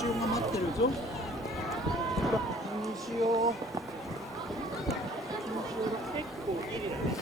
潮が待ってるぞ。何にしよう。結構いいです。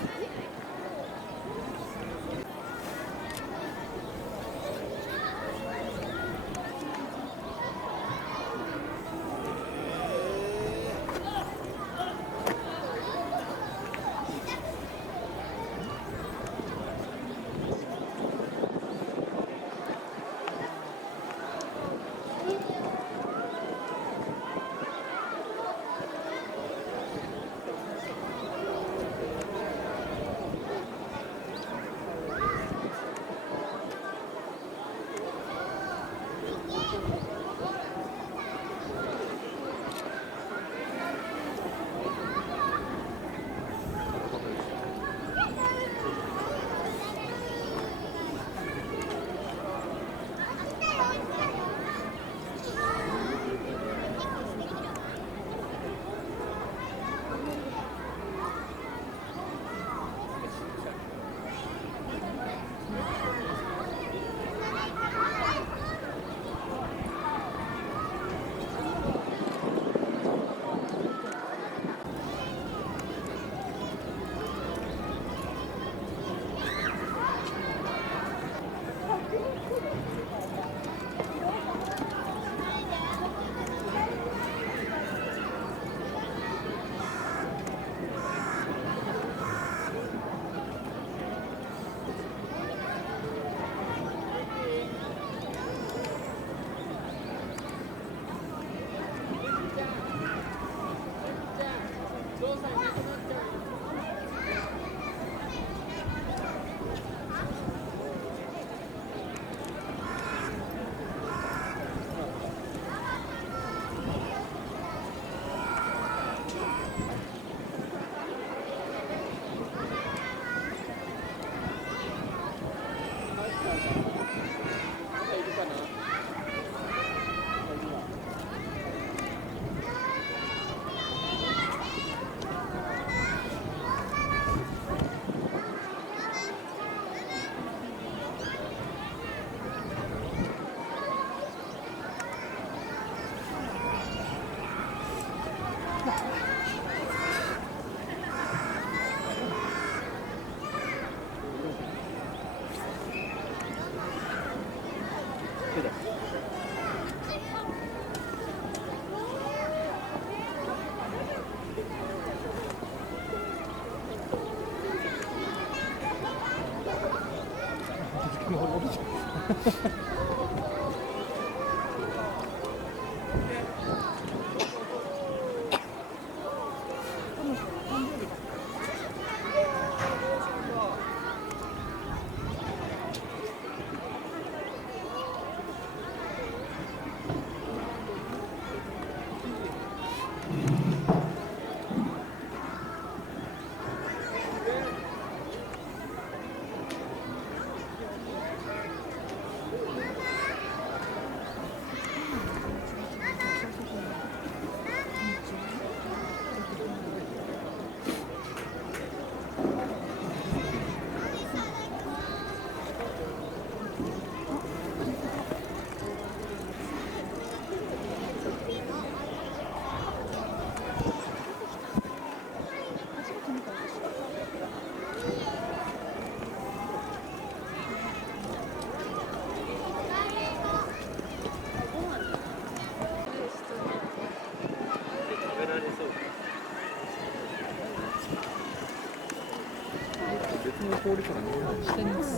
の通りからね、下につい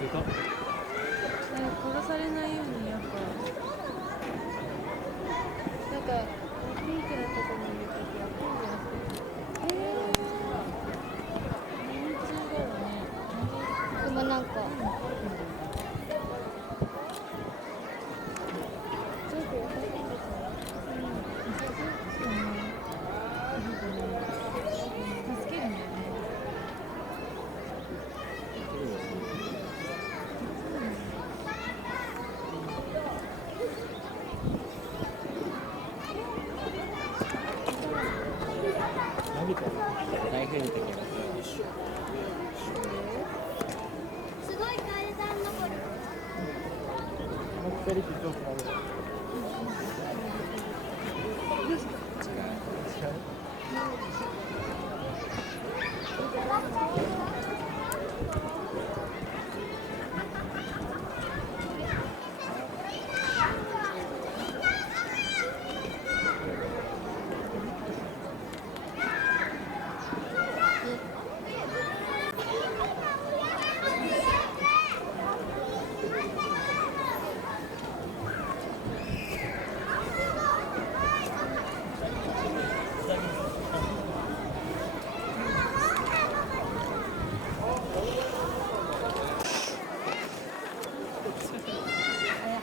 てた。殺されないようにやっぱなんかピンクなところにいるときはピンクな人数がねでもなんかすごく優しいんですね。助けるんだよね。投げたら大変だけど。すごい階段登る。この二人って上手なの。違う。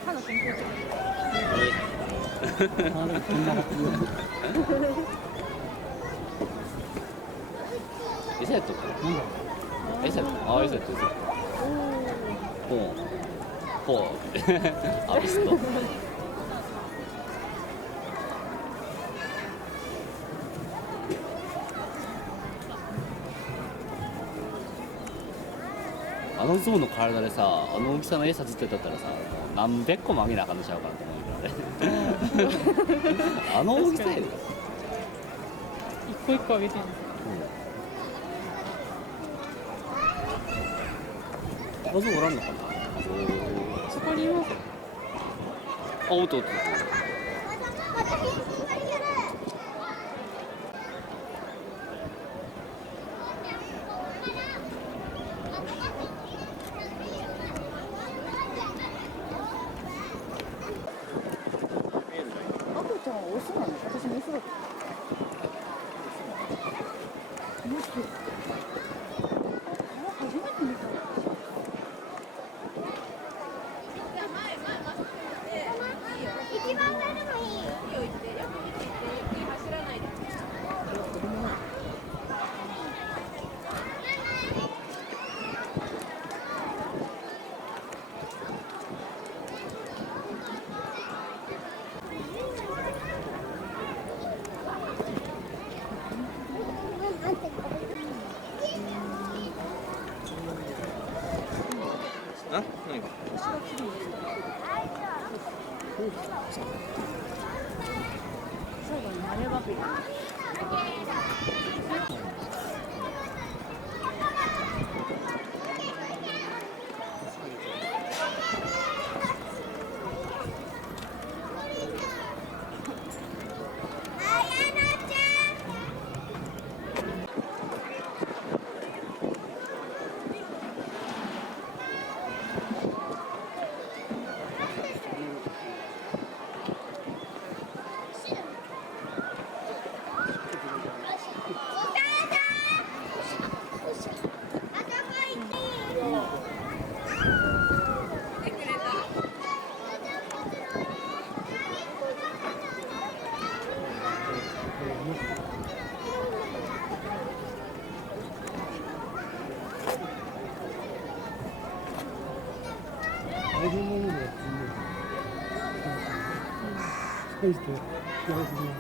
歯の健康的。餌やっとった餌やっとああ餌やっとったポンポンアビストあの象の体でさあの大きさの餌ずっとやったらさもう何百個もあげなあかんのちゃうかなと思うけどねあの大きさやで、一個一個あげてんの。あ象おらんのかなそこにいます。あおっとおっと赤ちゃんはオスなの？私メスだった。メス。初めて見た。一番上でもいい。あ何か最後にマレーバクリ。大変なものがスペースとやらせてもらう。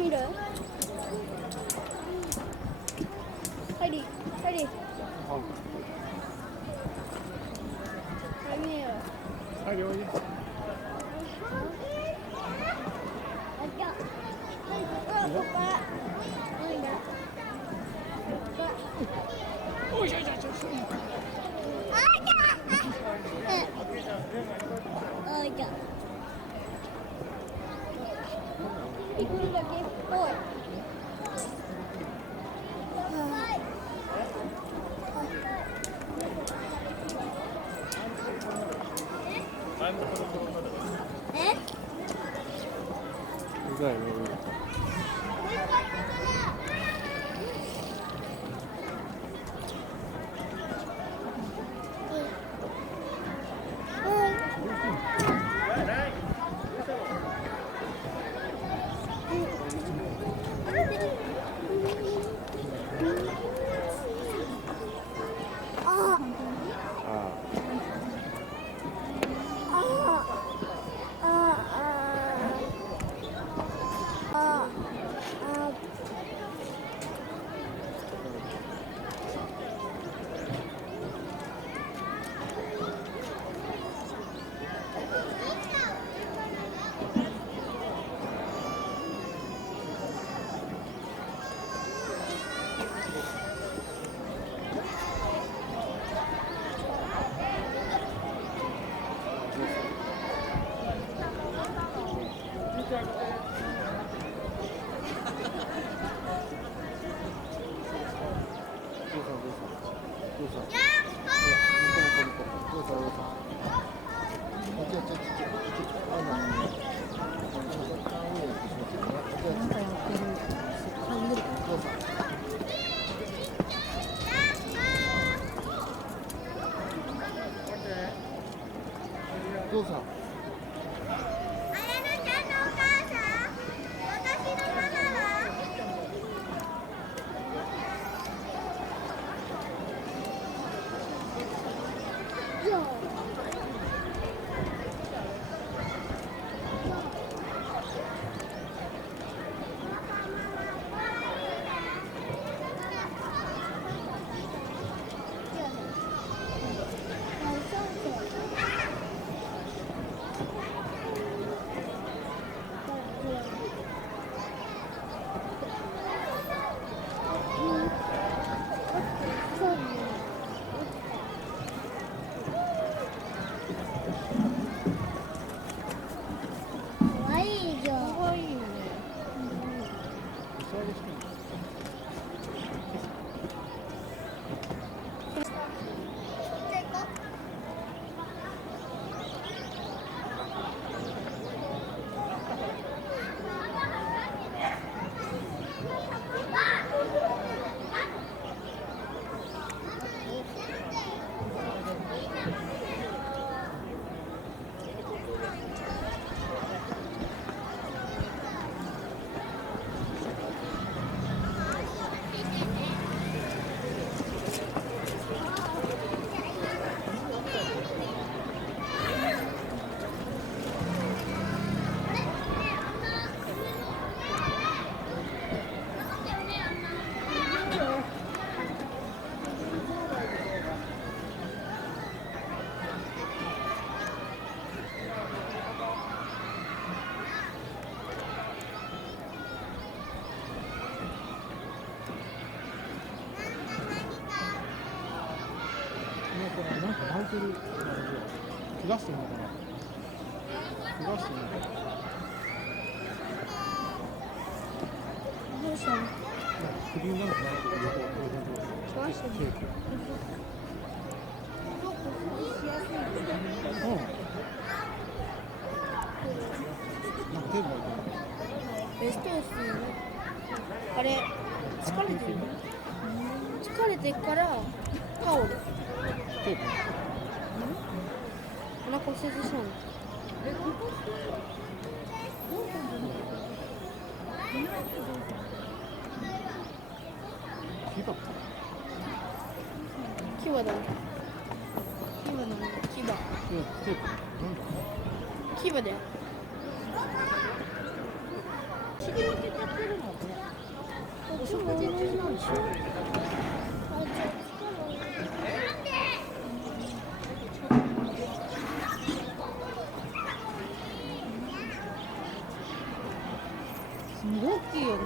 見る？はいり、はいり。はい見えよ。はいおいで。おいしょいしょいしょ。一人だけっぽい。え？うざいね。どうさん。なんか泣いてる。怪我してんのかな。怪我してんのかな。どうしたの？首になんかなってる。怪我してんの？しやすい。うん。なんか手が開いてる。ベストですよね。あれ疲れてる？疲れてからタオル。手が。お腹骨折したの。牙か。牙だね。牙だね。牙。手か。なんだ。牙で。尻向けちゃってるもんね。お食事の日なんでしょ。すごい大きいよね。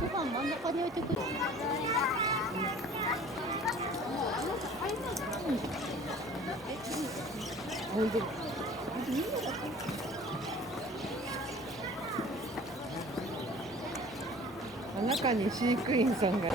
ご飯真ん中に置いてくる。置いてる。中に飼育員さんが。